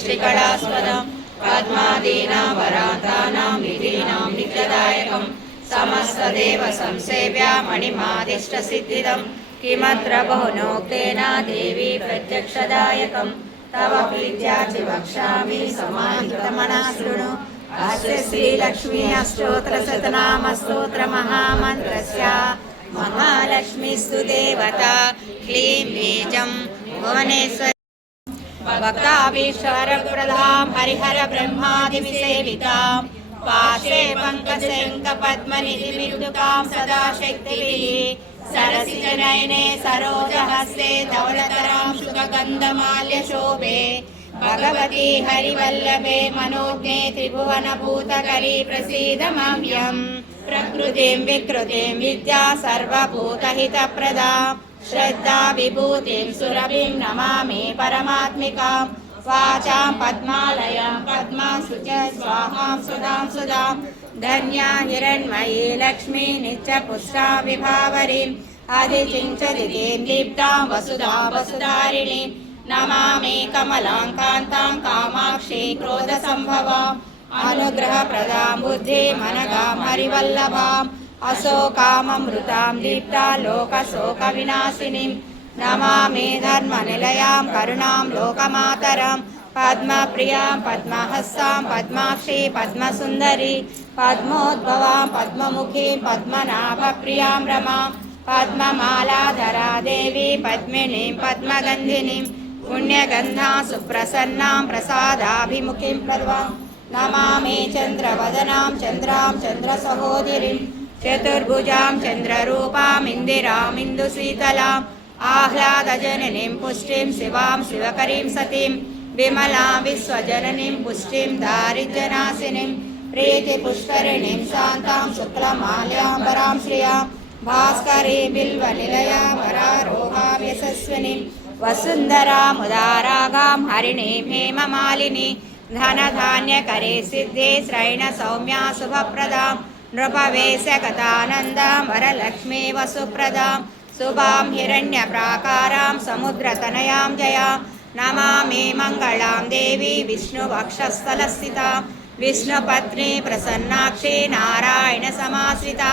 श्रीकलास्पदं पद्मादीनां वरान्तानां निधीनां नित्यदायकं समस्तदेव संसेव्या मणिमादिष्टसिद्धिदं किमत्र बहुनोक्तेन देवी प्रत्यक्षदायकं तव प्रीत्याचि वक्ष्यामि समाहितमनः शृणु। अस्य श्रीलक्ष्मी अष्टोत्तरशतनामस्तोत्रमहामन्त्रस्य महालक्ष्मीस्तु देवता क्लीं बीजं भुवनेश्वरी भक्ताभीश्वरप्रदां हरिहर ब्रह्मादिविसेवितां पाशे पङ्कजशङ्खपद्मनिधिमिन्दुकां सदा शक्तिभिः सरसिजनयने सरोजहस्ते धवलतरां शुकगन्धमाल्यशोभे भगवती हरिवल्लभे मनोज्ञे त्रिभुवनभूतकरी प्रसीद मह्यम्। प्रकृतिं विकृतिं विद्या सर्वभूतहितप्रदा श्रद्धा विभूतिं सुरभिं नमामि परमात्मिकां वाचां पद्मालयां पद्मासुच स्वाहां सुधां सुधां धन्या हिरण्मयी लक्ष्मी नित्यपुष्टा विभावरीं अधिचिञ्चदितीं दीप्तां वसुधा वसुधारिणीं नमामि कमलाकान्तां कामाक्षी क्रोधसम्भवाम् अनुग्रहप्रदां बुद्धिमनगां हरिवल्लभाम् अशोकाममृतां दीप्ता लोकशोकविनाशिनीं नमामि धर्मनिलयां करुणां लोकमातरां पद्मप्रियां पद्महस्तां पद्माक्षी पद्मसुन्दरी पद्मोद्भवां पद्ममुखीं पद्मनाभप्रियां रमां पद्ममालाधरा देवी पद्मिनीं पद्मगन्धिनीं पुण्यगन्धा सुप्रसन्नां प्रसादाभिमुखीं प्रद्वां नमामि चन्द्रवदनां चन्द्रां चन्द्रसहोदरीं चतुर्भुजां चन्द्ररूपां इन्दिरामिन्दुशीतलाम् आह्लादजननीं पुष्टिं शिवां शिवकरीं सतीं विमलां विश्वजननीं पुष्टिं दारिद्र्यनाशिनीं प्रीतिपुष्करिणीं शान्तां शुक्लमाल्याम्बरां श्रियां भास्करी बिल्वनिलया वरारोहां यशस्विनीं वसुन्धरामुदारागां हरिणीं हेममालिनी धनधान्यकरे सिद्धे श्रैणसौम्या शुभप्रदां नृपवेशगतानन्दां वरलक्ष्मी वसुप्रदां शुभां हिरण्यप्राकारां समुद्रतनयां जयां नमामि मङ्गलां देवी विष्णुवक्षस्थलस्थितां विष्णुपत्नी प्रसन्नाक्षी नारायणसमाश्रिता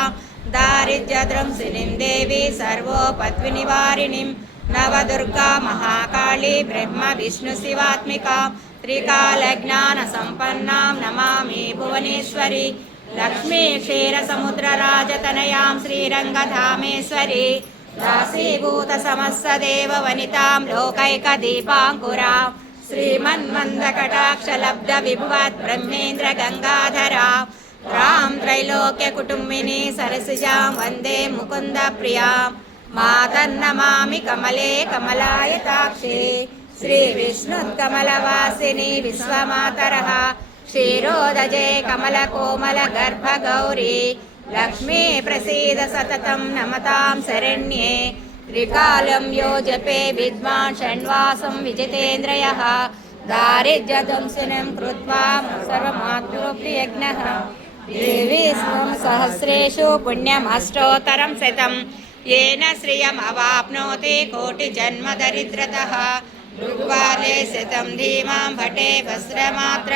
दारिद्र्यद्रंसिनीं देवी सर्वोपद्विनिवारिणीं नवदुर्गा महाकाली ब्रह्मविष्णुशिवात्मिका त्रिकालज्ञानसम्पन्नां नमामि भुवनेश्वरी लक्ष्मी क्षीरसमुद्रराजतनयां श्रीरङ्गधामेश्वरी दासीभूतसमस्तदेववनितां लोकैकदीपाङ्कुरां श्रीमन्मन्दकटाक्षलब्धविभुवत् ब्रह्मेन्द्रगङ्गाधरा रां त्रैलोक्यकुटुम्बिनी सरसिजां वन्दे मुकुन्दप्रियां मातर्नमामि कमले कमलायताक्षी श्रीविष्णुत्कमलवासिनी विश्वमातरः क्षीरोदजे कमलकोमलगर्भगौरी लक्ष्मी प्रसीद सततं नमतां शरण्ये त्रिकालं यो जपे विद्वान् षण्वासं विजितेन्द्रियः दारिद्र्यदंशनं कृत्वा सर्वमातृप्रियज्ञः देवी सहस्रेषु पुण्यमष्टोत्तरं शतं येन श्रियमवाप्नोति कोटिजन्मदरिद्रतः ऋग्वाले शतं धीमां भटे वस्त्रमात्र